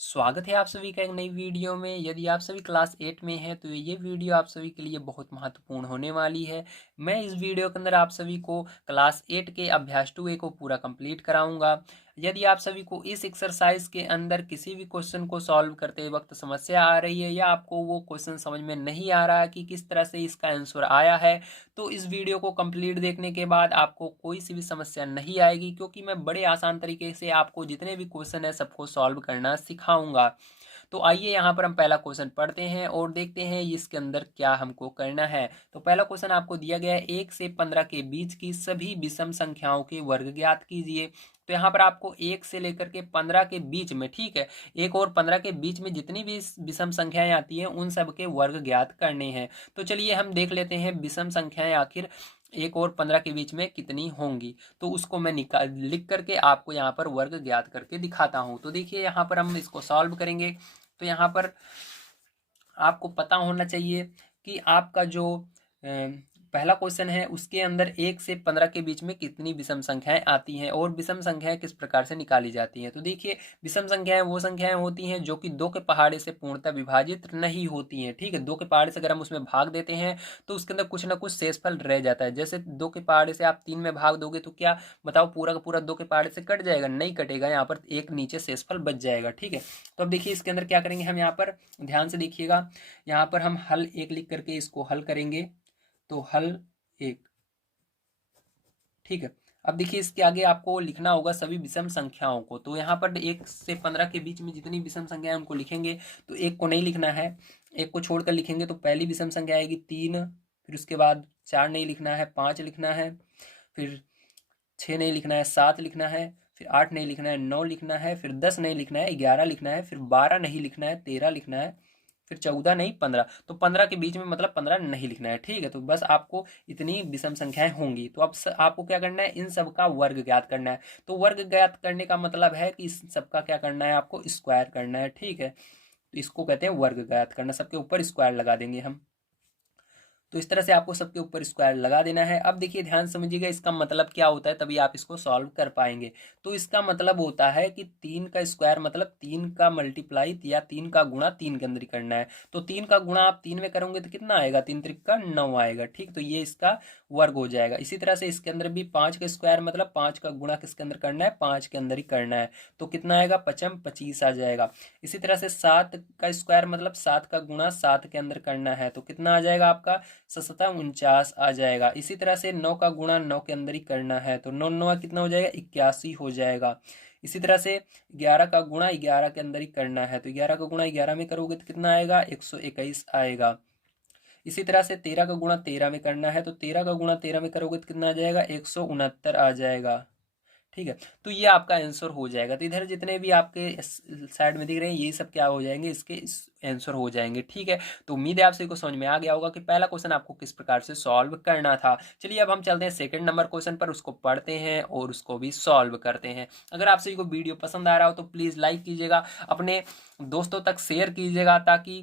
स्वागत है आप सभी का एक नई वीडियो में। यदि आप सभी क्लास 8 में हैं तो ये वीडियो आप सभी के लिए बहुत महत्वपूर्ण होने वाली है। मैं इस वीडियो के अंदर आप सभी को क्लास 8 के अभ्यास 2A को पूरा कंप्लीट कराऊंगा। यदि आप सभी को इस एक्सरसाइज के अंदर किसी भी क्वेश्चन को सॉल्व करते वक्त समस्या आ रही है या आपको वो क्वेश्चन समझ में नहीं आ रहा है कि किस तरह से इसका आंसर आया है, तो इस वीडियो को कंप्लीट देखने के बाद आपको कोई सी भी समस्या नहीं आएगी, क्योंकि मैं बड़े आसान तरीके से आपको जितने भी क्वेश्चन है सबको सॉल्व करना सिखाऊंगा। तो आइए यहाँ पर हम पहला क्वेश्चन पढ़ते हैं और देखते हैं इसके अंदर क्या हमको करना है। तो पहला क्वेश्चन आपको दिया गया है 1 से 15 के बीच की सभी विषम संख्याओं के वर्ग ज्ञात कीजिए। तो यहाँ पर आपको 1 से लेकर के 15 के बीच में, ठीक है, 1 और 15 के बीच में जितनी भी विषम संख्याएं आती हैं उन सब के वर्ग ज्ञात करने हैं। तो चलिए हम देख लेते हैं विषम संख्याएं आखिर 1 और 15 के बीच में कितनी होंगी। तो उसको मैं लिख करके आपको यहाँ पर वर्ग ज्ञात करके दिखाता हूँ। तो देखिए यहाँ पर हम इसको सॉल्व करेंगे। तो यहाँ पर आपको पता होना चाहिए कि आपका जो पहला क्वेश्चन है उसके अंदर 1 से 15 के बीच में कितनी विषम संख्याएं आती हैं और विषम संख्याएं किस प्रकार से निकाली जाती हैं। तो देखिए, विषम संख्याएं वो संख्याएं होती हैं जो कि 2 के पहाड़े से पूर्णतः विभाजित नहीं होती हैं। ठीक है, 2 के पहाड़े से अगर हम उसमें भाग देते हैं तो उसके अंदर कुछ ना कुछ शेषफल रह जाता है। जैसे 2 के पहाड़े से आप 3 में भाग दोगे तो क्या बताओ, पूरा का पूरा 2 के पहाड़े से कट जाएगा? नहीं कटेगा, यहाँ पर एक नीचे शेषफल बच जाएगा। ठीक है, तो अब देखिए इसके अंदर क्या करेंगे हम, यहाँ पर ध्यान से देखिएगा। यहाँ पर हम हल 1 लिख करके इसको हल करेंगे। तो हल 1, ठीक है। अब देखिए इसके आगे आपको लिखना होगा सभी विषम संख्याओं को। तो यहाँ पर 1 से 15 के बीच में जितनी विषम संख्या है उनको लिखेंगे। तो 1 को नहीं लिखना है, 1 को छोड़कर लिखेंगे। तो पहली विषम संख्या आएगी 3, फिर उसके बाद 4 नहीं लिखना है, 5 लिखना है, फिर 6 नहीं लिखना है, 7 लिखना है, फिर 8 नहीं लिखना है, 9 लिखना है, फिर 10 नहीं लिखना है, 11 लिखना है, फिर 12 नहीं लिखना है, 13 लिखना है, फिर 14 नहीं 15। तो 15 के बीच में मतलब 15 नहीं लिखना है। ठीक है, तो बस आपको इतनी विषम संख्याएं होंगी। तो अब आपको क्या करना है, इन सब का वर्ग ज्ञात करना है। तो वर्ग ज्ञात करने का मतलब है कि इस सब का क्या करना है, आपको स्क्वायर करना है। ठीक है, तो इसको कहते हैं वर्ग ज्ञात करना। सबके ऊपर स्क्वायर लगा देंगे हम। तो इस तरह से आपको सबके ऊपर स्क्वायर लगा देना है। अब देखिए ध्यान समझिएगा इसका मतलब क्या होता है, तभी आप इसको सॉल्व कर पाएंगे। तो इसका मतलब होता है कि 3 का स्क्वायर मतलब 3 का मल्टीप्लाई या 3 का गुणा 3 के अंदर ही करना है। तो 3 का गुणा आप 3 में करोगे तो कितना आएगा, 3 त्रिक का 9 आएगा। ठीक, तो ये इसका वर्ग हो जाएगा। इसी तरह से इसके अंदर भी 5 का स्क्वायर मतलब 5 का गुणा किसके अंदर करना है, 5 के अंदर ही करना है। तो कितना आएगा, 5 25 आ जाएगा। इसी तरह से 7 का स्क्वायर मतलब 7 का गुणा 7 के अंदर करना है। तो कितना आ जाएगा आपका, 749 आ जाएगा। इसी तरह से 9 का गुणा 9 के अंदर ही करना है। तो 9 9 कितना हो जाएगा, 81 हो जाएगा। इसी तरह से 11 का गुणा 11 के अंदर ही करना है। तो 11 का गुणा 11 में करोगे तो कितना आएगा, 121 आएगा। इसी तरह से 13 का गुणा 13 में करना है। तो 13 का गुणा 13 में करोगे तो कितना आ जाएगा, 169 आ जाएगा। ठीक है, तो ये आपका आंसर हो जाएगा। तो इधर जितने भी आपके साइड में दिख रहे हैं ये सब क्या हो जाएंगे, इसके आंसर हो जाएंगे। ठीक है, तो उम्मीद है आप सभी को समझ में आ गया होगा कि पहला क्वेश्चन आपको किस प्रकार से सॉल्व करना था। चलिए अब हम चलते हैं सेकंड नंबर क्वेश्चन पर, उसको पढ़ते हैं और उसको भी सॉल्व करते हैं। अगर आप सभी को वीडियो पसंद आ रहा हो तो प्लीज़ लाइक कीजिएगा, अपने दोस्तों तक शेयर कीजिएगा, ताकि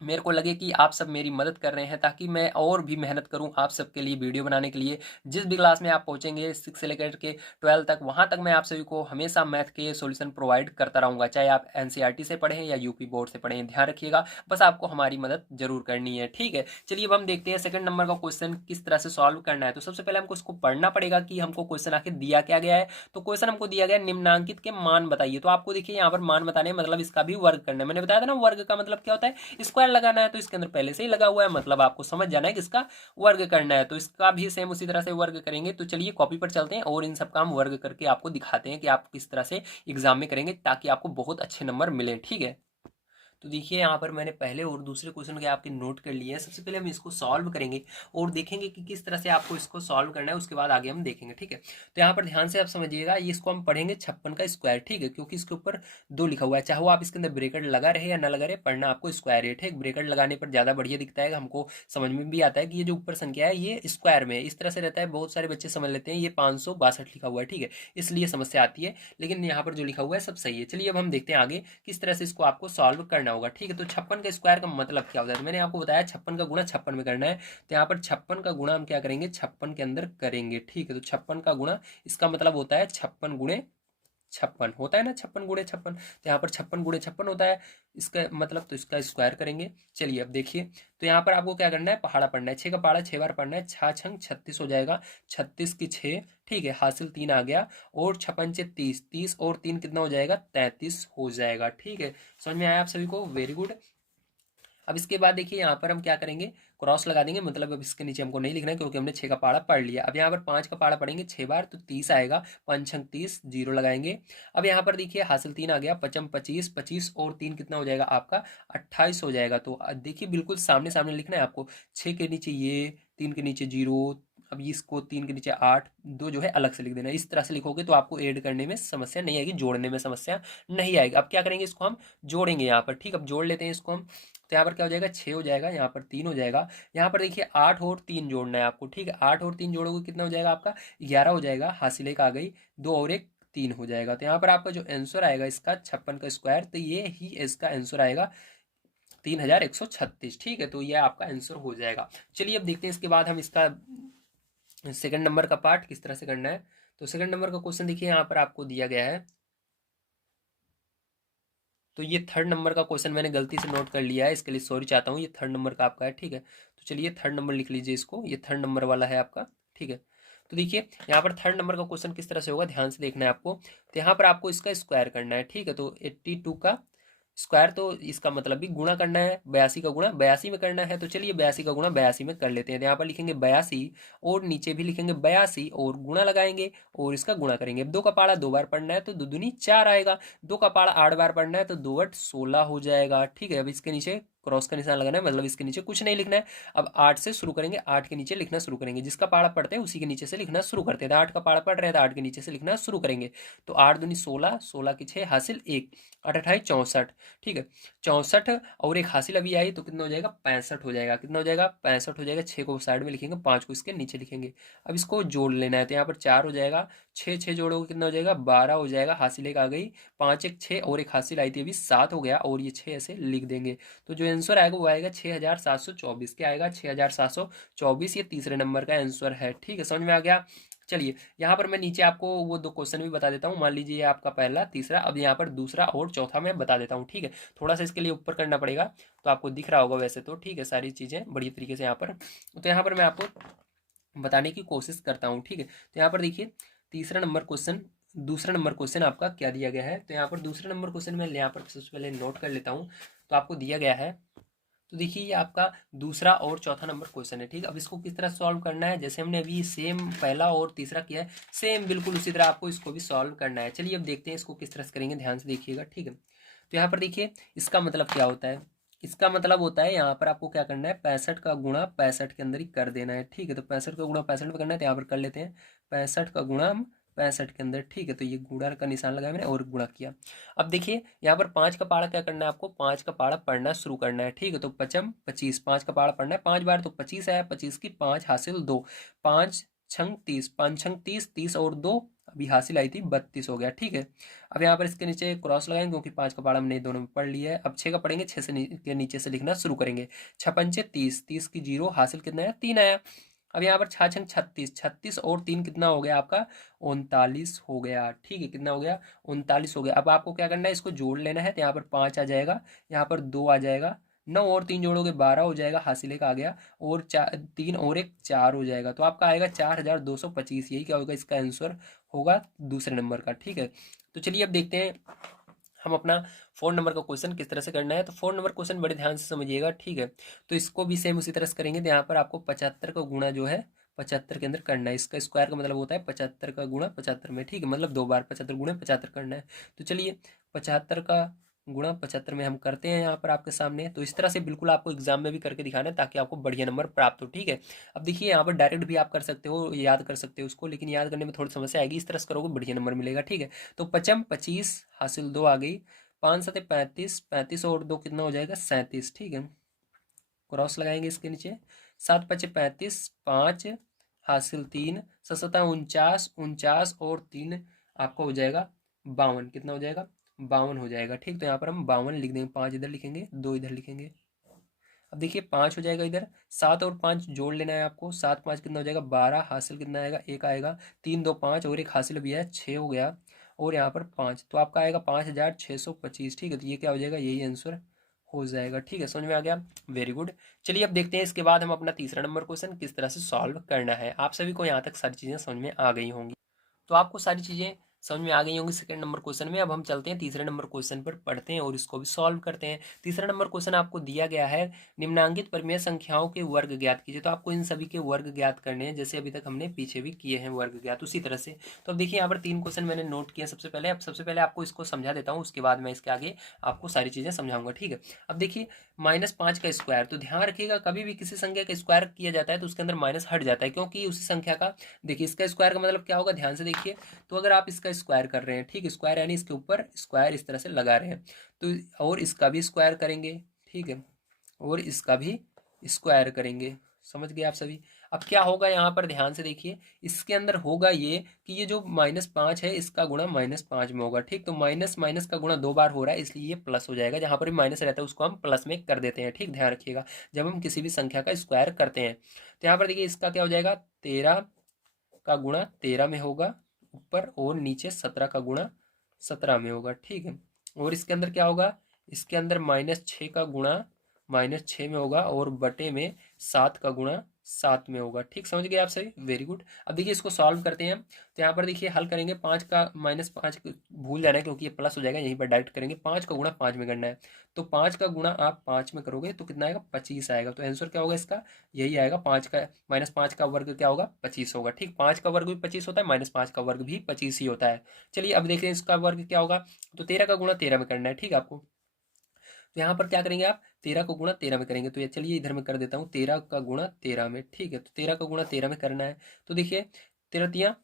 मेरे को लगे कि आप सब मेरी मदद कर रहे हैं, ताकि मैं और भी मेहनत करूं आप सबके लिए वीडियो बनाने के लिए। जिस भी क्लास में आप पहुंचेंगे 6 से लेकर के 12 तक, वहां तक मैं आप सभी को हमेशा मैथ के सॉल्यूशन प्रोवाइड करता रहूंगा, चाहे आप एनसीईआरटी से पढ़ें या यूपी बोर्ड से पढ़ें। ध्यान रखिएगा, बस आपको हमारी मदद जरूर करनी है। ठीक है, चलिए अब हम देखते हैं सेकंड नंबर का क्वेश्चन किस तरह से सॉल्व करना है। तो सबसे पहले हमको इसको पढ़ना पड़ेगा कि हमको क्वेश्चन आखिर दिया क्या गया है। तो क्वेश्चन हमको दिया गया निम्नांकित के मान बताइए। तो आपको देखिए यहाँ पर मान बताने मतलब इसका भी वर्ग करना है। मैंने बताया था ना वर्ग का मतलब क्या होता है, स्क्वायर लगाना है। तो इसके अंदर पहले से ही लगा हुआ है, मतलब आपको समझ जाना है कि इसका वर्ग करना है। तो इसका भी सेम उसी तरह से वर्ग करेंगे। तो चलिए कॉपी पर चलते हैं और इन सब का हम वर्ग करके आपको दिखाते हैं कि आप किस तरह से एग्जाम में करेंगे, ताकि आपको बहुत अच्छे नंबर मिले। ठीक है, तो देखिए यहाँ पर मैंने पहले और दूसरे क्वेश्चन के आपके नोट कर लिए हैं। सबसे पहले हम इसको सॉल्व करेंगे और देखेंगे कि किस तरह से आपको इसको सॉल्व करना है, उसके बाद आगे हम देखेंगे। ठीक है, तो यहाँ पर ध्यान से आप समझिएगा, ये इसको हम पढ़ेंगे 56 का स्क्वायर। ठीक है, क्योंकि इसके ऊपर 2 लिखा हुआ है, चाहे वो आप इसके अंदर ब्रेकेट लगा रहे या ना लगा रहे, पढ़ना आपको स्क्वायर है। ठीक, ब्रेकेट लगाने पर ज़्यादा बढ़िया दिखता है, हमको समझ में भी आता है कि ये जो ऊपर संख्या है ये स्क्वायर में है। इस तरह से रहता है, बहुत सारे बच्चे समझ लेते हैं ये 562 लिखा हुआ है। ठीक है, इसलिए समस्या आती है, लेकिन यहाँ पर जो लिखा हुआ है सब सही है। चलिए अब हम देखते हैं आगे किस तरह से इसको आपको सॉल्व करना होगा। ठीक है, तो 56 का स्क्वायर का मतलब क्या होता है, तो मैंने आपको बताया 56 का गुणा 56 में करना है। तो यहाँ पर 56 का गुणा हम क्या करेंगे, 56 के अंदर करेंगे। ठीक है, तो 56 का गुणा इसका मतलब होता है 56 गुणे 56 होता है ना, 56 × 56, तो यहाँ पर 56 × 56 होता है इसका मतलब, तो इसका स्क्वायर करेंगे। चलिए अब देखिए, तो यहाँ पर आपको क्या करना है, पहाड़ा पढ़ना है, 6 का पहाड़ा 6 बार पढ़ना है, 6 छंग 36 हो जाएगा, 36 की 6, ठीक है, हासिल 3 आ गया, और 56 30, 30 और 3 कितना हो जाएगा, 33 हो जाएगा, ठीक है। समझ में आया आप सभी को, वेरी गुड। अब इसके बाद देखिए यहाँ पर हम क्या करेंगे, क्रॉस लगा देंगे, मतलब अब इसके नीचे हमको नहीं लिखना है क्योंकि हमने 6 का पहाड़ा पढ़ लिया। अब यहाँ पर 5 का पहाड़ा पढ़ेंगे 6 बार, तो 30 आएगा, 5 छंग 30, जीरो लगाएंगे। अब यहाँ पर देखिए हासिल 3 आ गया, 55 25, 25 और 3 कितना हो जाएगा आपका, 28 हो जाएगा। तो देखिए बिल्कुल सामने सामने लिखना है आपको, 6 के नीचे ये, 3 के नीचे जीरो, अब इसको 3 के नीचे 8, 2 जो है अलग से लिख देना। इस तरह से लिखोगे तो आपको ऐड करने में समस्या नहीं आएगी, जोड़ने में समस्या नहीं आएगी। अब क्या करेंगे, इसको हम जोड़ेंगे यहाँ पर, ठीक, अब जोड़ लेते हैं इसको हम। तो यहाँ पर क्या हो जाएगा, 6 हो जाएगा, यहाँ पर 3 हो जाएगा, यहाँ पर देखिए 8 और 3 जोड़ना है आपको, ठीक है, 8 और 3 जोड़ोगे कितना हो जाएगा आपका, 11 हो जाएगा, हासिल एक आ गई, 2 और 1 3 हो जाएगा। तो यहाँ पर आपका जो आंसर आएगा इसका 56 का स्क्वायर, तो ये ही इसका आंसर आएगा 3136, ठीक है, तो ये आपका आंसर हो जाएगा। चलिए अब देखते हैं इसके बाद हम इसका सेकंड नंबर का पार्ट किस तरह से करना है। तो सेकंड नंबर का क्वेश्चन देखिए यहाँ पर आपको दिया गया है, तो ये थर्ड नंबर का क्वेश्चन मैंने गलती से नोट कर लिया है, इसके लिए सॉरी चाहता हूँ, ये थर्ड नंबर का आपका है, ठीक है। तो चलिए थर्ड नंबर लिख लीजिए इसको, ये थर्ड नंबर वाला है आपका, ठीक है। तो देखिए यहाँ पर थर्ड नंबर का क्वेश्चन किस तरह से होगा, ध्यान से देखना है आपको। तो यहाँ पर आपको इसका स्क्वायर करना है, ठीक है, तो 82 का स्क्वायर, तो इसका मतलब भी गुणा करना है, 82 का गुणा 82 में करना है। तो चलिए 82 का गुणा 82 में कर लेते हैं। तो यहाँ पर लिखेंगे 82 और नीचे भी लिखेंगे 82 और गुणा लगाएंगे और इसका गुणा करेंगे। अब 2 का पाड़ा 2 बार पढ़ना है तो 2 दूनी 4 आएगा, 2 का पाड़ा 8 बार पढ़ना है तो 2 8 16 हो जाएगा, ठीक है। अब इसके नीचे क्रॉस का निशान लगाना है, मतलब इसके नीचे कुछ नहीं लिखना है। अब 8 से शुरू करेंगे, 8 के नीचे लिखना शुरू करेंगे, जिसका पाड़ा पढ़ते हैं उसी के नीचे से लिखना शुरू करते हैं। 8 का पाड़ा पढ़ रहे हैं तो 8 के नीचे से लिखना शुरू करेंगे। तो 8 दूनी 16, 16 की 6 हासिल 1, 8 28 64, ठीक है, 64 और एक हासिल अभी आई तो कितना हो जाएगा, 65 हो जाएगा। कितना हो जाएगा, 65 हो जाएगा। 6 को साइड में लिखेंगे, 5 को इसके नीचे लिखेंगे। अब इसको जोड़ लेना है, तो यहाँ पर 4 हो जाएगा, 6 6 जोड़ोगे कितना हो जाएगा, 12 हो जाएगा, हासिल एक आ गई, 5 1 6 और एक हासिल आई थी अभी 7 हो गया, और ये 6 ऐसे लिख देंगे। तो जो आंसर आएगा वो आएगा 6724, क्या आएगा 6724, ये तीसरे नंबर का आंसर है, ठीक है, समझ में आ गया। चलिए यहाँ पर मैं नीचे आपको वो दो क्वेश्चन भी बता देता हूँ, मान लीजिए ये आपका पहला तीसरा, अब यहाँ पर दूसरा और चौथा मैं बता देता हूँ, ठीक है। थोड़ा सा इसके लिए ऊपर करना पड़ेगा, तो आपको दिख रहा होगा वैसे तो, ठीक है, सारी चीज़ें बढ़िया तरीके से यहाँ पर। तो यहाँ पर मैं आपको बताने की कोशिश करता हूँ, ठीक है। तो यहाँ पर देखिए तीसरा नंबर क्वेश्चन, दूसरा नंबर क्वेश्चन आपका क्या दिया गया है। तो यहाँ पर दूसरा नंबर क्वेश्चन मैं यहाँ पर सबसे पहले नोट कर लेता हूँ। तो आपको दिया गया है, तो देखिए ये आपका दूसरा और चौथा नंबर क्वेश्चन है, ठीक है। अब इसको किस तरह सॉल्व करना है, जैसे हमने अभी सेम पहला और तीसरा किया है, सेम बिल्कुल उसी तरह आपको इसको भी सॉल्व करना है। चलिए अब देखते हैं इसको किस तरह से करेंगे, ध्यान से देखिएगा, ठीक है। तो यहाँ पर देखिए इसका मतलब क्या होता है, इसका मतलब होता है यहाँ पर आपको क्या करना है, 65 का गुणा 65 के अंदर ही कर देना है, ठीक है। तो 65 का गुणा 65 में करना है, तो यहाँ पर कर लेते हैं 65 का गुणा 65 के अंदर, ठीक है। तो ये गुणा का निशान लगाया मैंने और गुणा किया। अब देखिए यहाँ पर 5 का पाड़ा क्या करना है आपको, 5 का पाड़ा पढ़ना शुरू करना है, ठीक है। तो 55 25, 5 का पाड़ा पढ़ना है 5 बार, तो 25 आया, 25 की 5 हासिल 2, 5 छंग 30, 5 छंग 30, 30 और 2 अभी हासिल आई थी 32 हो गया, ठीक है। अब यहाँ पर इसके नीचे क्रॉस लगाएंगे क्योंकि 5 का पाड़ा हमने दोनों में पढ़ लिया है। अब 6 का पढ़ेंगे, 6 से के नीचे से लिखना शुरू करेंगे। 6 पंचे 30, 30 की 0 हासिल कितना आया, 3 आया। अब यहाँ पर 6 छंग 36, 36 और 3 कितना हो गया आपका, 39 हो गया, ठीक है। कितना हो गया, 39 हो गया। अब आपको क्या करना है, इसको जोड़ लेना है, तो यहाँ पर 5 आ जाएगा, यहाँ पर 2 आ जाएगा, 9 और 3 जोड़ोगे 12 हो जाएगा, हासिल एक आ गया, और 3 और 1 4 हो जाएगा। तो आपका आएगा 4225, यही क्या होगा, इसका आंसर होगा दूसरे नंबर का, ठीक है। तो चलिए अब देखते हैं हम अपना 4 नंबर का क्वेश्चन किस तरह से करना है। तो 4 नंबर क्वेश्चन बड़े ध्यान से समझिएगा, ठीक है। तो इसको भी सेम उसी तरह से करेंगे। तो यहाँ पर आपको 75 का गुणा जो है 75 के अंदर करना है, इसका स्क्वायर का मतलब होता है 75 का गुणा 75 में, ठीक है, मतलब 2 बार 75 गुणा 75 करना है। तो चलिए 75 का गुणा 75 में हम करते हैं यहाँ पर आपके सामने। तो इस तरह से बिल्कुल आपको एग्जाम में भी करके दिखाना है ताकि आपको बढ़िया नंबर प्राप्त हो, ठीक है। अब देखिए यहाँ पर डायरेक्ट भी आप कर सकते हो, याद कर सकते हो उसको, लेकिन याद करने में थोड़ी समस्या आएगी, इस तरह से करोगे बढ़िया नंबर मिलेगा, ठीक है। तो 55 25 हासिल 2 आ गई, 5 7 35, 35 और 2 कितना हो जाएगा, 37, ठीक है। क्रॉस लगाएंगे इसके नीचे, 7 5 35, 5 हासिल 3, 7 7 49, 49 और 3 आपको हो जाएगा 52, कितना हो जाएगा, 52 हो जाएगा, ठीक। तो यहाँ पर हम 52 लिख देंगे, 5 इधर लिखेंगे, 2 इधर लिखेंगे। अब देखिए 5 हो जाएगा इधर, 7 और 5 जोड़ लेना है आपको, 7 5 कितना हो जाएगा, 12 हासिल कितना आएगा, 1 आएगा, 3 2 5 और एक हासिल भी है 6 हो गया। और यहाँ पर 5, तो आपका आएगा 5625। ठीक है, तो ये क्या हो जाएगा, यही आंसर हो जाएगा। ठीक है, समझ में आ गया, वेरी गुड। चलिए अब देखते हैं इसके बाद हम अपना तीसरा नंबर क्वेश्चन किस तरह से सॉल्व करना है। आप सभी को यहाँ तक सारी चीज़ें समझ में आ गई होंगी, तो आपको सारी चीज़ें समझ में आ गई होंगी सेकंड नंबर क्वेश्चन में। अब हम चलते हैं तीसरे नंबर क्वेश्चन पर, पढ़ते हैं और इसको भी सॉल्व करते हैं। तीसरा नंबर क्वेश्चन आपको दिया गया है, निम्नांकित परिमेय संख्याओं के वर्ग ज्ञात कीजिए। तो आपको इन सभी के वर्ग ज्ञात करने हैं, जैसे अभी तक हमने पीछे भी किए हैं वर्ग ज्ञात, उसी तरह से। तो अब देखिए यहाँ पर 3 क्वेश्चन मैंने नोट किए सबसे पहले। अब सबसे पहले आपको इसको समझा देता हूँ, उसके बाद मैं इसके आगे आपको सारी चीज़ें समझाऊंगा। ठीक है, अब देखिए -5 का स्क्वायर, तो ध्यान रखिएगा कभी भी किसी संख्या का स्क्वायर किया जाता है तो उसके अंदर माइनस हट जाता है, क्योंकि उसी संख्या का, देखिए इसका स्क्वायर का मतलब क्या होगा, ध्यान से देखिए। तो अगर आप इसका स्क्वायर कर रहे हैं, ठीक, स्क्वायर यानी इसके ऊपर स्क्वायर इस तरह से लगा रहे हैं, तो और इसका भी स्क्वायर करेंगे, ठीक है, और इसका भी स्क्वायर करेंगे। समझ गए आप सभी। अब क्या होगा यहाँ पर, ध्यान से देखिए, इसके अंदर होगा ये कि ये जो -5 है इसका गुणा -5 में होगा। ठीक, तो माइनस माइनस का गुणा 2 बार हो रहा है, इसलिए ये प्लस हो जाएगा। जहाँ पर भी माइनस रहता है उसको हम प्लस में कर देते हैं। ठीक, ध्यान रखिएगा जब हम किसी भी संख्या का स्क्वायर करते हैं। तो यहाँ पर देखिए इसका क्या हो जाएगा, 13 का गुणा 13 में होगा ऊपर, और नीचे 17 का गुणा 17 में होगा। ठीक है, और इसके अंदर क्या होगा, इसके अंदर -6 का गुणा -6 में होगा, और बटे में 7 का गुणा 7 में होगा। ठीक, समझ गए आप सही, वेरी गुड। अब देखिए इसको सॉल्व करते हैं। तो यहाँ पर देखिए हल करेंगे, 5 का -5 भूल जाना है क्योंकि ये प्लस हो जाएगा, यहीं पर डायरेक्ट करेंगे। 5 का गुणा 5 में करना है, तो 5 का गुणा आप 5 में करोगे तो कितना आएगा, 25 आएगा। तो आंसर क्या होगा इसका, यही आएगा। 5 का -5 का वर्ग क्या होगा, 25 होगा। ठीक, 5 का वर्ग भी 25 होता है, -5 का वर्ग भी 25 ही होता है। चलिए अब देखते हैं इसका वर्ग क्या होगा। तो 13 का गुणा 13 में करना है, ठीक है आपको। तो यहाँ पर क्या करेंगे आप, 13 को गुणा 13 में करेंगे। तो ये चलिए इधर मैं कर देता हूँ, 13 का गुणा 13 में। ठीक है, तो 13 का गुणा 13 में करना है। तो देखिए 13 तिया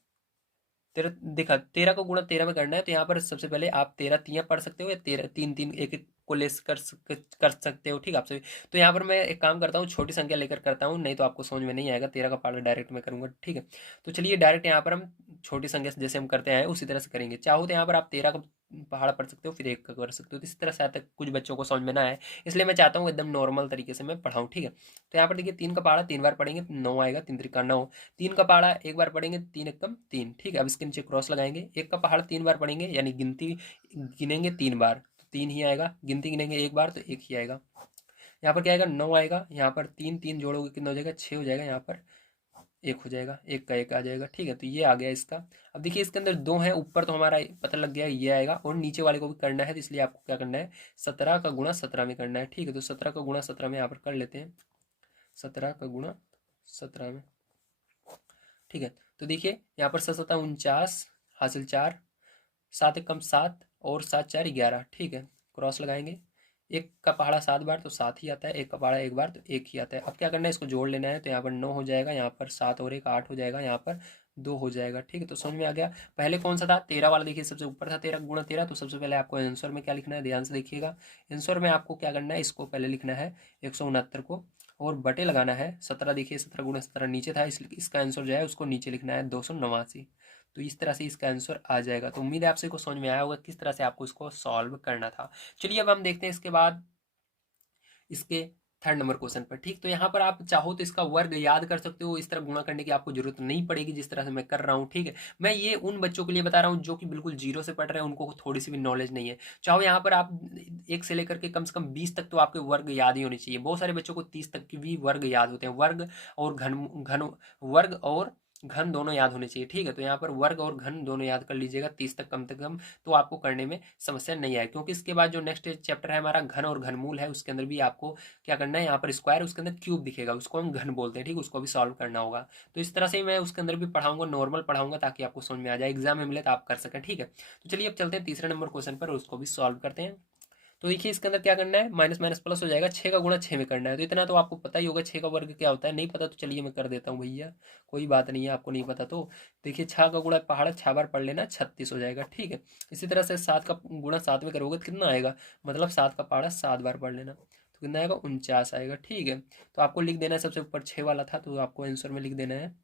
13, देखा 13 को गुणा 13 में करना है, तो यहाँ पर सबसे पहले आप 13 तिया पढ़ सकते हो, या 13 3 3 एक एक को लेस कर सकते हो। ठीक, आपसे। तो यहाँ पर मैं एक काम करता हूँ, छोटी संख्या लेकर करता हूँ, नहीं तो आपको समझ में नहीं आएगा। 13 का पार्ट डायरेक्ट में करूंगा, ठीक है। तो चलिए डायरेक्ट यहाँ पर हम छोटी संख्या से जैसे हम करते हैं उसी तरह से करेंगे। चाहो तो यहाँ पर आप 13 का पहाड़ा पढ़ सकते हो, फिर 1 का कर सकते हो। तो इस तरह से आता कुछ बच्चों को समझ में ना आए, इसलिए मैं चाहता हूँ एकदम नॉर्मल तरीके से मैं पढ़ाऊँ, ठीक है। तो यहाँ पर देखिए 3 का पहाड़ा 3 बार पढ़ेंगे, 9 आएगा, 3 त्रिका 9। 3 का पहाड़ा एक बार पढ़ेंगे, 3 एकम 3। ठीक है, अब इसके नीचे क्रॉस लगाएंगे। 1 का पहाड़ा 3 बार पढ़ेंगे, यानी गिनती गिनेंगे 3 बार, तो 3 ही आएगा। गिनती गिनेंगे 1 बार तो 1 ही आएगा। यहाँ पर क्या आएगा, 9 आएगा। यहाँ पर 3 3 जोड़ोगे कितना हो जाएगा, 6 हो जाएगा। यहाँ पर 1 हो जाएगा, 1 का 1 आ जाएगा। ठीक है, तो ये आ गया इसका। अब देखिए इसके अंदर 2 है, ऊपर तो हमारा पता लग गया ये आएगा, और नीचे वाले को भी करना है, तो इसलिए आपको क्या करना है, 17 का गुणा 17 में करना है। ठीक है, तो 17 का गुणा 17 में यहाँ पर कर लेते हैं, 17 का गुणा 17 में। ठीक है, तो देखिए यहाँ पर 7 7 49 हासिल 4, 7 एकम 7, और 7 4 11। ठीक है, क्रॉस लगाएंगे। 1 का पहाड़ा 7 बार तो 7 ही आता है, 1 का पहाड़ा 1 बार तो 1 ही आता है। अब क्या करना है, इसको जोड़ लेना है। तो यहाँ पर 9 हो जाएगा, यहाँ पर 7 और 1 8 हो जाएगा, यहाँ पर 2 हो जाएगा। ठीक है, तो समझ में आ गया। पहले कौन सा था, 13 वाला, देखिए सबसे ऊपर था 13 गुणा 13। तो सबसे पहले आपको आंसर में क्या लिखना है, ध्यान से देखिएगा। आंसर में आपको क्या करना है, इसको पहले लिखना है 169 को, और बटे लगाना है 17। देखिए 17 गुणा 17 नीचे था, इसलिए इसका आंसर जो है उसको नीचे लिखना है 289। तो इस तरह से इसका आंसर आ जाएगा। तो उम्मीद है आपसे को समझ में आया होगा किस तरह से आपको इसको सॉल्व करना था। चलिए अब हम देखते हैं इसके बाद इसके थर्ड नंबर क्वेश्चन पर। ठीक, तो यहाँ पर आप चाहो तो इसका वर्ग याद कर सकते हो, इस तरह गुणा करने की आपको जरूरत नहीं पड़ेगी जिस तरह से मैं कर रहा हूँ। ठीक है, मैं ये उन बच्चों के लिए बता रहा हूँ जो कि बिल्कुल जीरो से पढ़ रहे हैं, उनको थोड़ी सी भी नॉलेज नहीं है। चाहो यहाँ पर आप 1 से लेकर के कम से कम 20 तक तो आपके वर्ग याद ही होने चाहिए। बहुत सारे बच्चों को 30 तक की भी वर्ग याद होते हैं। वर्ग और घन घन वर्ग और घन दोनों याद होने चाहिए। ठीक है, तो यहाँ पर वर्ग और घन दोनों याद कर लीजिएगा 30 तक कम से कम, तो आपको करने में समस्या नहीं आए। क्योंकि इसके बाद जो नेक्स्ट चैप्टर है हमारा घन और घनमूल है, उसके अंदर भी आपको क्या करना है, यहाँ पर स्क्वायर, उसके अंदर क्यूब दिखेगा, उसको हम घन बोलते हैं। ठीक, उसको भी सॉल्व करना होगा। तो इस तरह से मैं उसके अंदर भी पढ़ाऊंगा, नॉर्मल पढ़ाऊंगा, ताकि आपको समझ में आ जाए, एग्जाम में मिले तो आप कर सकें। ठीक है, तो चलिए अब चलते हैं तीसरे नंबर क्वेश्चन पर, उसको भी सॉल्व करते हैं। तो देखिए इसके अंदर क्या करना है, माइनस माइनस प्लस हो जाएगा। 6 का गुणा 6 में करना है, तो इतना तो आपको पता ही होगा 6 का वर्ग क्या होता है। नहीं पता तो चलिए मैं कर देता हूँ भैया, कोई बात नहीं है, आपको नहीं पता तो। देखिए 6 का गुणा पहाड़ा 6 बार पढ़ लेना, 36 हो जाएगा। ठीक है, इसी तरह से 7 का गुणा 7 में करोगे तो कितना आएगा, मतलब 7 का पहाड़ा 7 बार पढ़ लेना, तो कितना आएगा, 49 आएगा। ठीक है, तो आपको लिख देना है, सबसे ऊपर 6 वाला था तो आपको आंसर में लिख देना है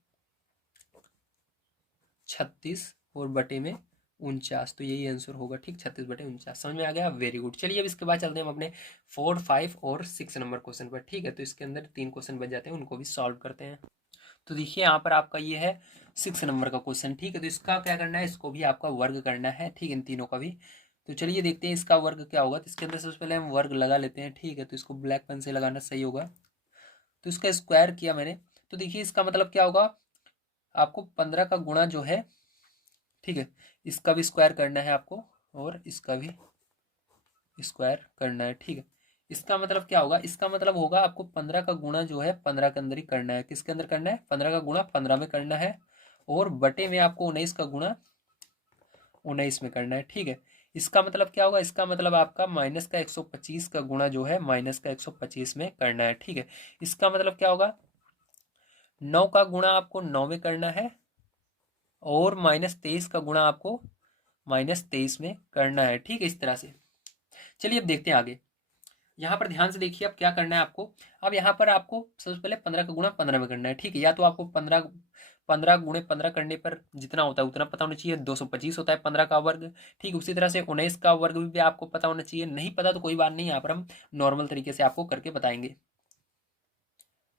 36 और बटे में 49, तो यही आंसर होगा। ठीक, 36 बटे 49, समझ में आ गया, वेरी गुड। चलिए अब इसके बाद चलते हैं हम अपने 4 5 और 6 नंबर क्वेश्चन पर। ठीक है, तो इसके अंदर 3 क्वेश्चन बच जाते हैं, उनको भी सॉल्व करते हैं। तो देखिए यहाँ पर आपका ये है 6 नंबर का क्वेश्चन। ठीक है, तो इसका क्या करना है, इसको भी आपका वर्ग करना है। ठीक है, इन तीनों का भी। तो चलिए देखते हैं इसका वर्ग क्या होगा। तो इसके अंदर सबसे पहले हम वर्ग लगा लेते हैं। ठीक है, तो इसको ब्लैक पेन से लगाना सही होगा। तो इसका स्क्वायर किया मैंने, तो देखिए इसका मतलब क्या होगा, आपको 15 का गुणा जो है, ठीक है, इसका भी स्क्वायर करना है आपको, और इसका भी स्क्वायर करना है। ठीक है, इसका मतलब क्या होगा, इसका मतलब होगा आपको 15 का गुणा जो है 15 के अंदर ही करना है। किसके अंदर करना है, 15 का गुणा 15 में करना है, और बटे में आपको 19 का गुणा 19 में करना है। ठीक है, इसका मतलब क्या होगा, इसका मतलब आपका माइनस का 125 का गुणा जो है माइनस का 125 में करना है। ठीक है, इसका मतलब क्या होगा, 9 का गुणा आपको 9 में करना है, और -23 का गुणा आपको -23 में करना है। ठीक है, इस तरह से। चलिए अब देखते हैं आगे। यहाँ पर ध्यान से देखिए अब क्या करना है आपको। अब यहाँ पर आपको सबसे पहले 15 का गुणा 15 में करना है। ठीक है, या तो आपको 15 15 गुणे 15 करने पर जितना होता है उतना पता होना चाहिए, 225 होता है 15 का वर्ग। ठीक, उसी तरह से 19 का वर्ग भी आपको पता होना चाहिए। नहीं पता तो कोई बात नहीं, यहाँ पर हम नॉर्मल तरीके से आपको करके बताएंगे।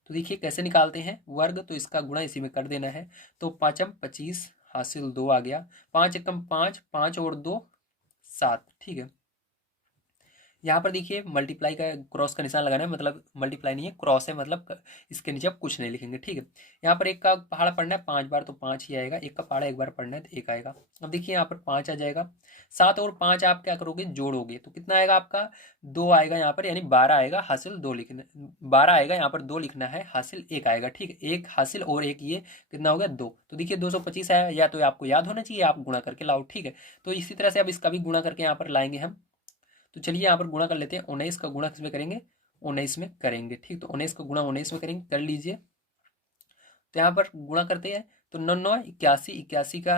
तो देखिए कैसे निकालते हैं वर्ग, तो इसका गुणा इसी में कर देना है। तो 5 25 हासिल 2 आ गया, 5 एकम 5, 5 और 2 7। ठीक है, यहाँ पर देखिए मल्टीप्लाई का क्रॉस का निशान लगाना है, मतलब मल्टीप्लाई नहीं है, क्रॉस है, मतलब इसके नीचे आप कुछ नहीं लिखेंगे। ठीक है, यहाँ पर एक का पहाड़ा पढ़ना है 5 बार तो 5 ही आएगा, एक का पहाड़ा एक बार पढ़ना है तो 1 आएगा। अब देखिए यहाँ पर 5 आ जाएगा, 7 और 5 आप क्या करोगे, जोड़ोगे तो कितना आएगा आपका, 2 आएगा यहाँ पर, यानी 12 आएगा, हासिल 2 लिखना, 12 आएगा, यहाँ पर 2 लिखना है, हासिल 1 आएगा। ठीक है, एक हासिल और एक ये कितना हो गया 2। तो देखिए 225 आया, या तो आपको याद होना चाहिए, आप गुणा करके लाओ। ठीक है, तो इसी तरह से अब इसका भी गुणा करके यहाँ पर लाएंगे हम। तो चलिए यहाँ पर गुणा कर लेते हैं, 19 का गुणा किसमें करेंगे, 19 में करेंगे। ठीक, तो 19 का गुणा 19 में करेंगे, कर लीजिए। तो यहाँ पर गुणा करते हैं, तो 9 9 81, 81 का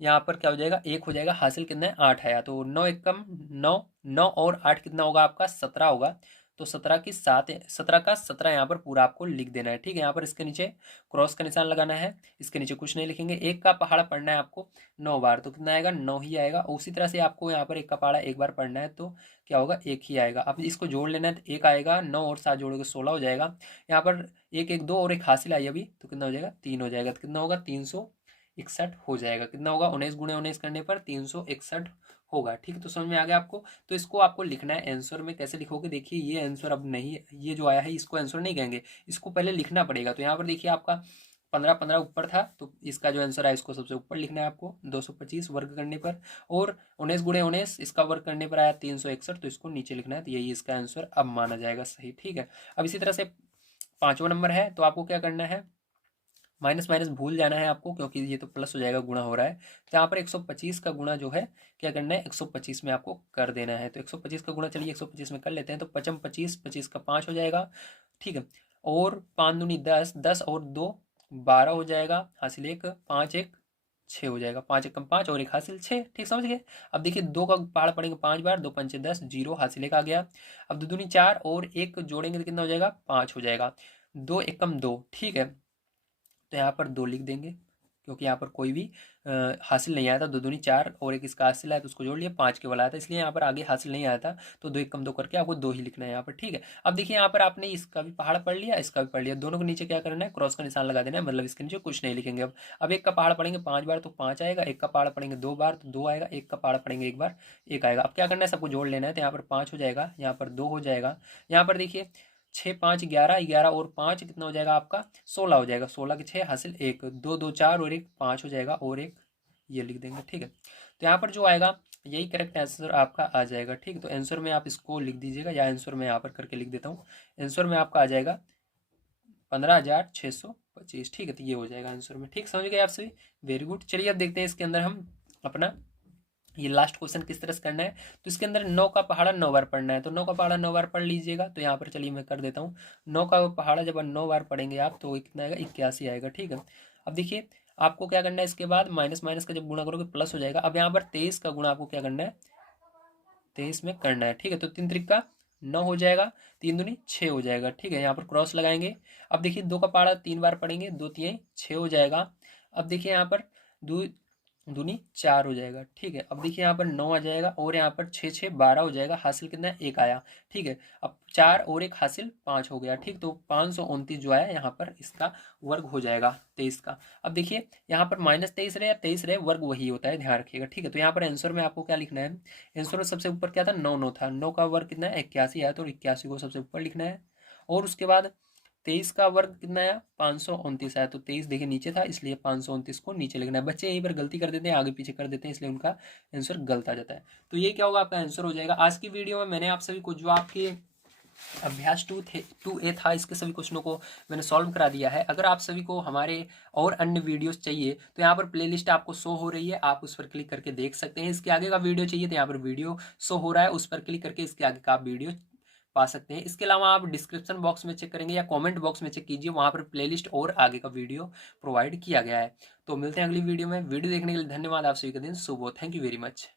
यहाँ पर क्या हो जाएगा, 1 हो जाएगा, हासिल कितना है 8 आया, तो 9 एकम 9, 9 और 8 कितना होगा आपका 17 होगा। तो 17 की 7, 17 का 17 यहाँ पर पूरा आपको लिख देना है। ठीक है, यहाँ पर इसके नीचे क्रॉस का निशान लगाना है, इसके नीचे कुछ नहीं लिखेंगे। एक का पहाड़ा पढ़ना है आपको 9 बार, तो कितना आएगा 9 ही आएगा। उसी तरह से आपको यहाँ पर एक का पहाड़ा एक बार पढ़ना है, तो क्या होगा 1 ही आएगा। अब इसको जोड़ लेना है, तो 1 आएगा, 9 और 7 जोड़ोगे 16 हो जाएगा। यहाँ पर 1 1 2 और एक हासिल आई अभी, तो कितना हो जाएगा 3 हो जाएगा। तो कितना होगा 361 हो जाएगा। कितना होगा 19 गुणे 19 करने पर 361 होगा। ठीक है, तो समझ में आ गया आपको। तो इसको आपको लिखना है आंसर में, कैसे लिखोगे, देखिए ये आंसर अब नहीं, ये जो आया है इसको आंसर नहीं कहेंगे, इसको पहले लिखना पड़ेगा। तो यहाँ पर देखिए आपका 15 15 ऊपर था, तो इसका जो आंसर है इसको सबसे ऊपर लिखना है आपको 225 वर्ग करने पर, और 19 गुणे 19 इसका वर्ग करने पर आया 361, तो इसको नीचे लिखना है। तो यही इसका आंसर अब माना जाएगा सही। ठीक है, अब इसी तरह से 5वां नंबर है, तो आपको क्या करना है, माइनस माइनस भूल जाना है आपको, क्योंकि ये तो प्लस हो जाएगा, गुणा हो रहा है। तो यहाँ पर 125 का गुणा जो है क्या करना है, 125 में आपको कर देना है। तो 125 का गुणा चलिए 125 में कर लेते हैं, तो 5 25, 25 का 5 हो जाएगा। ठीक है, और 5 दूनी 10, 10 और 2 12 हो जाएगा, हासिल 1, 5 1 6 हो जाएगा, 5 एकम 5 और एक हासिल 6। ठीक, समझ गए। अब देखिए 2 का पहाड़ पड़ेंगे 5 बार, 2 पंचे 10, 0, हासिल 1 आ गया। अब 2 दूनी 4 और 1 जोड़ेंगे तो कितना हो जाएगा 5 हो जाएगा, 2 एकम 2। ठीक है, तो यहाँ पर 2 लिख देंगे, क्योंकि यहाँ पर कोई भी हासिल नहीं आया था। 2 दूनी 4 और एक इसका हासिल आया तो उसको जोड़ लिया, 5 केवल आया था, इसलिए यहाँ पर आगे हासिल नहीं आया था। तो 2 एकम 2 करके आपको 2 ही लिखना है यहाँ पर। ठीक है, अब देखिए यहाँ पर आपने इसका भी पहाड़ पढ़ लिया, इसका भी पढ़ लिया, दोनों के नीचे क्या करना है, क्रॉस का निशान लगा देना है, मतलब इसके नीचे कुछ नहीं लिखेंगे। अब एक का पहाड़ पढ़ेंगे 5 बार तो 5 आएगा, एक का पहाड़ पढ़ेंगे 2 बार तो 2 आएगा, एक का पहाड़ पढ़ेंगे 1 बार 1 आएगा। अब क्या करना है, सबको जोड़ लेना है, तो यहाँ पर 5 हो जाएगा, यहाँ पर 2 हो जाएगा। यहाँ पर देखिए 6 5 11, 11 और 5 कितना हो जाएगा आपका 16 हो जाएगा, 16 के 6 हासिल 1, 2 2 4 और एक 5 हो जाएगा, और एक ये लिख देंगे। ठीक है, तो यहाँ पर जो आएगा यही करेक्ट आंसर आपका आ जाएगा। ठीक है, तो आंसर में आप इसको लिख दीजिएगा, या आंसर में यहाँ पर करके लिख देता हूँ। आंसर में आपका आ जाएगा 15,625। ठीक है, तो ये हो जाएगा आंसर में। ठीक, समझ गए आप सभी, वेरी गुड। चलिए अब देखते हैं इसके अंदर हम अपना ये लास्ट क्वेश्चन किस तरह से करना है। तो इसके अंदर 9 का पहाड़ा 9 बार पढ़ना है, तो 9 का पहाड़ा 9 बार पढ़ लीजिएगा। तो यहाँ पर चलिए मैं कर देता हूँ, 9 का पहाड़ा जब 9 बार पढ़ेंगे आप तो कितना आएगा 81 आएगा। ठीक है, अब देखिए आपको क्या करना है, इसके बाद माइनस माइनस का जब गुणा करोगे प्लस हो जाएगा। अब यहाँ पर 23 का गुणा आपको क्या करना है, 23 में करना है। ठीक है, तो 3 त्रिक का 9 हो जाएगा, 3 दूनी 6 हो जाएगा। ठीक है, यहाँ पर क्रॉस लगाएंगे। अब देखिए 2 का पहाड़ा 3 बार पढ़ेंगे, 2 3 6 हो जाएगा। अब देखिए यहाँ पर दूनी 4 हो जाएगा। ठीक है, अब देखिए यहाँ पर 9 आ जाएगा और यहाँ पर 6 6 12 हो जाएगा। हासिल कितना है? 1 आया। ठीक है, अब 4 और 1 हासिल 5 हो गया। ठीक, तो 529 जो आया यहाँ पर इसका वर्ग हो जाएगा 23 का। अब देखिए यहाँ पर -23 रहे या 23 रहे, वर्ग वही होता है, ध्यान रखिएगा। ठीक है, तो यहाँ पर आंसर में आपको क्या लिखना है? आंसर में सबसे ऊपर क्या था? 9 9 था। 9 का वर्ग कितना है? 81 है, तो 81 को सबसे ऊपर लिखना है। और उसके बाद 23 का वर्ग कितना आया? 529 आया। तो 23 देखिए नीचे था, इसलिए 529 को नीचे लिखना है। बच्चे यहीं पर गलती कर देते हैं, आगे पीछे कर देते हैं, इसलिए उनका आंसर गलत आ जाता है। तो ये क्या होगा? आपका आंसर हो जाएगा। आज की वीडियो में मैंने आप सभी को जो आपके अभ्यास 2A था, इसके सभी क्वेश्चनों को मैंने सॉल्व करा दिया है। अगर आप सभी को हमारे और अन्य वीडियोस चाहिए तो यहाँ पर प्लेलिस्ट आपको शो हो रही है, आप उस पर क्लिक करके देख सकते हैं। इसके आगे का वीडियो चाहिए तो यहाँ पर वीडियो शो हो रहा है, उस पर क्लिक करके इसके आगे का आप वीडियो पा सकते हैं। इसके अलावा आप डिस्क्रिप्शन बॉक्स में चेक करेंगे या कमेंट बॉक्स में चेक कीजिए, वहां पर प्लेलिस्ट और आगे का वीडियो प्रोवाइड किया गया है। तो मिलते हैं अगली वीडियो में। वीडियो देखने के लिए धन्यवाद। आप सभी का दिन शुभ हो। Thank you very much.